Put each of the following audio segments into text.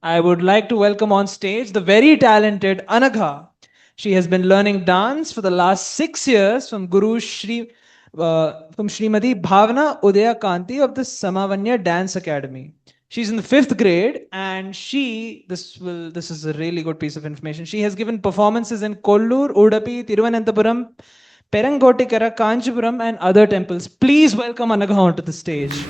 I would like to welcome on stage the very talented Anagha. She has been learning dance for the last 6 years from from Srimati Bhavana Udaya Kanti of the Samavanya Dance Academy. She's in the fifth grade, and this is a really good piece of information. She has given performances in Kollur, Udapi, Tiruvananthapuram, Perangotikara, Kanchipuram, and other temples. Please welcome Anagha onto the stage.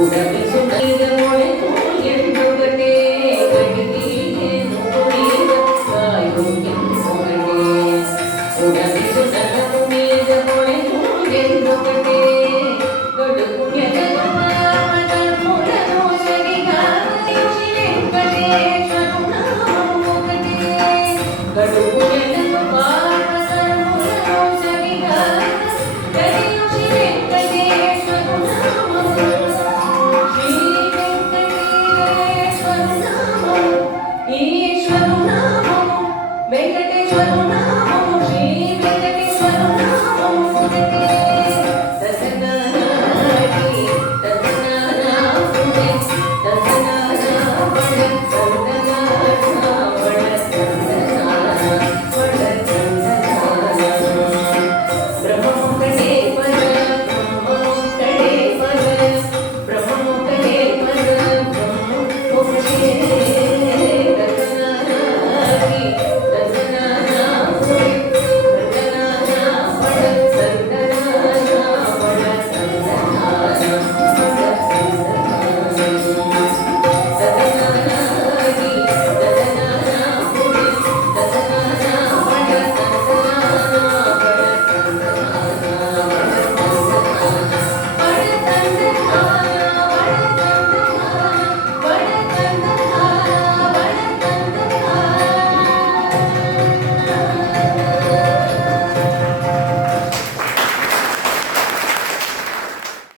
Udah besok